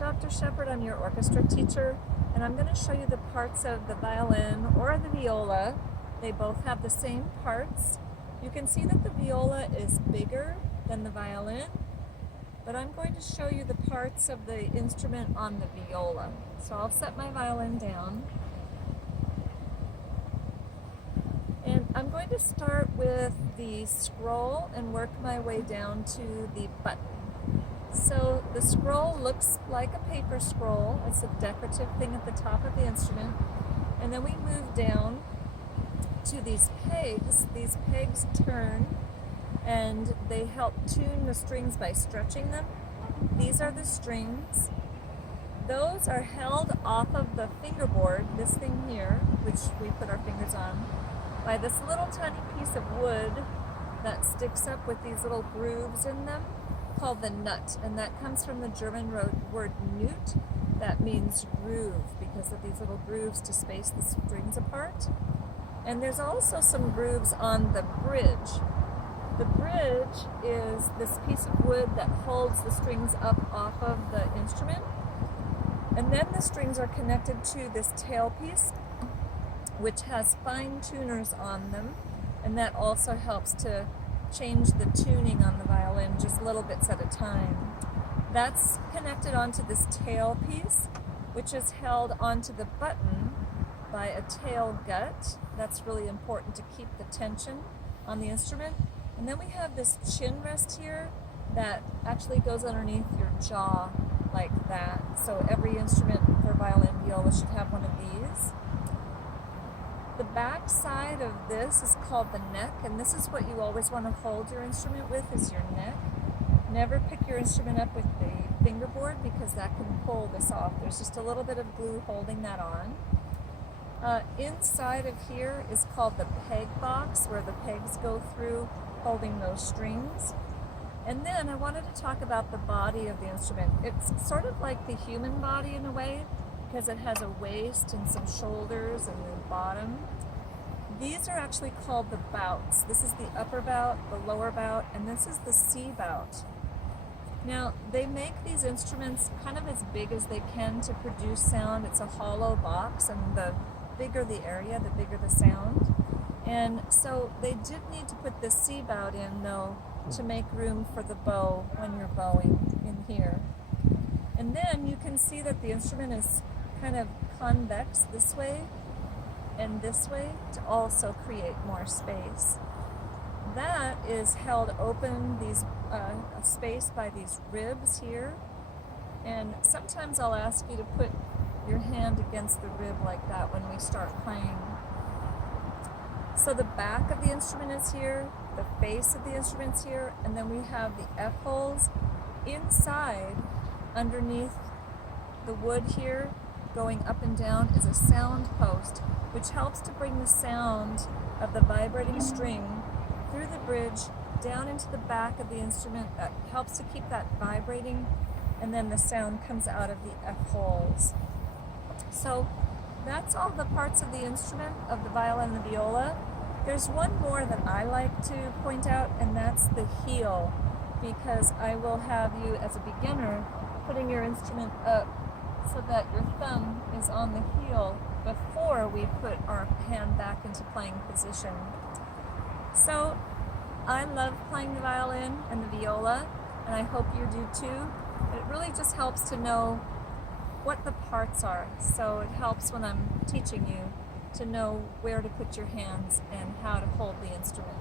Dr. Shepard. I'm your orchestra teacher, and I'm going to show you the parts of the violin or the viola. They both have the same parts. You can see that the viola is bigger than the violin, but I'm going to show you the parts of the instrument on the viola. So I'll set my violin down. And I'm going to start with the scroll and work my way down to the button. So the scroll looks like a paper scroll. It's a decorative thing at the top of the instrument. And then we move down to these pegs. These pegs turn and they help tune the strings by stretching them. These are the strings. Those are held off of the fingerboard, this thing here, which we put our fingers on, by this little tiny piece of wood that sticks up with these little grooves in them called the nut, and that comes from the German word Nut, that means groove, because of these little grooves to space the strings apart. And there's also some grooves on the bridge. The bridge is this piece of wood that holds the strings up off of the instrument, and then the strings are connected to this tailpiece, which has fine tuners on them, and that also helps to change the tuning on the violin just little bits at a time. That's connected onto this tail piece, which is held onto the button by a tail gut. That's really important to keep the tension on the instrument. And then we have this chin rest here that actually goes underneath your jaw like that. So every instrument for violin, viola should have one of these. The back side of this is called the neck, and this is what you always want to hold your instrument with, is your neck. Never pick your instrument up with the fingerboard because that can pull this off. There's just a little bit of glue holding that on. Inside of here is called the peg box, where the pegs go through holding those strings. And then I wanted to talk about the body of the instrument. It's sort of like the human body in a way, because it has a waist and some shoulders and the bottom. These are actually called the bouts. This is the upper bout, the lower bout, and this is the C bout. Now, they make these instruments kind of as big as they can to produce sound. It's a hollow box, and the bigger the area, the bigger the sound. And so they did need to put the C bout in, though, to make room for the bow when you're bowing in here. And then you can see that the instrument is kind of convex this way and this way to also create more space. That is held open, these space by these ribs here, and sometimes I'll ask you to put your hand against the rib like that when we start playing. So the back of the instrument is here, the face of the instrument's here, and then we have the F-holes inside. Underneath the wood here, going up and down, is a sound post, which helps to bring the sound of the vibrating string through the bridge down into the back of the instrument. That helps to keep that vibrating, and then the sound comes out of the F-holes. So that's all the parts of the instrument, of the violin and the viola. There's one more that I like to point out, and that's the heel, because I will have you, as a beginner, putting your instrument up so that your thumb is on the heel before we put our hand back into playing position. So I love playing the violin and the viola, and I hope you do too. It really just helps to know what the parts are, so it helps when I'm teaching you to know where to put your hands and how to hold the instrument.